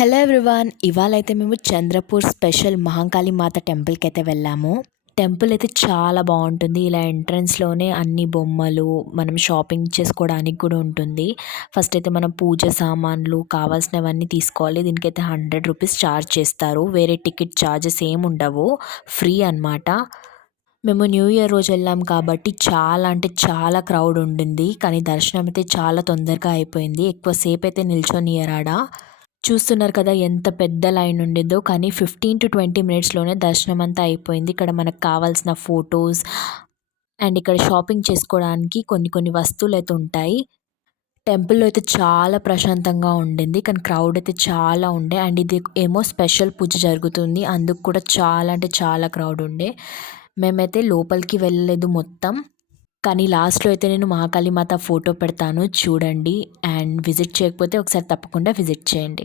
Hello everyone. ఇవాళైతే మేము Chandrapur special Mahankali మాత టెంపుల్‌కైతే వెళ్ళాము. Temple అయితే చాలా బావుంటుంది. ఇలా ఎంట్రన్స్‌లోనే అన్ని బొమ్మలు, మనం షాపింగ్ చేసుకోవడానికి కూడా ఉంటుంది. ఫస్ట్ అయితే మనం పూజ సామాన్లు కావాల్సినవన్నీ తీసుకోవాలి. దీనికైతే రూ. 100 చార్జ్ చేస్తారు. వేరే టికెట్ చార్జెస్ ఏమి ఉండవు. ఫ్రీ అనమాట. మేము న్యూ ఇయర్ రోజు వెళ్ళాం కాబట్టి చాలా అంటే చాలా క్రౌడ్ ఉండింది. కానీ దర్శనం అయితే చాలా తొందరగా అయిపోయింది. ఎక్కువ సేపు అయితే నిల్చొనియరాడ. చూస్తున్నారు కదా ఎంత పెద్ద లైన్ ఉండిందో. కానీ 15-20 మినిట్స్‌లోనే దర్శనం అంతా అయిపోయింది. ఇక్కడ మనకు కావాల్సిన ఫోటోస్ అండ్ ఇక్కడ షాపింగ్ చేసుకోవడానికి కొన్ని కొన్ని వస్తువులైతే ఉంటాయి. టెంపుల్‌లో అయితే చాలా ప్రశాంతంగా ఉండింది. కానీ క్రౌడ్ అయితే చాలా ఉండే. అండ్ ఇది ఏమో స్పెషల్ పూజ జరుగుతుంది. అందుకు కూడా చాలా అంటే చాలా క్రౌడ్ ఉండే. మేమైతే లోపలికి వెళ్ళలేదు మొత్తం. కానీ లాస్ట్‌లో అయితే నేను మహాకాళి మాత ఫోటో పెడతాను చూడండి. అండ్ విజిట్ చేయకపోతే ఒకసారి తప్పకుండా విజిట్ చేయండి.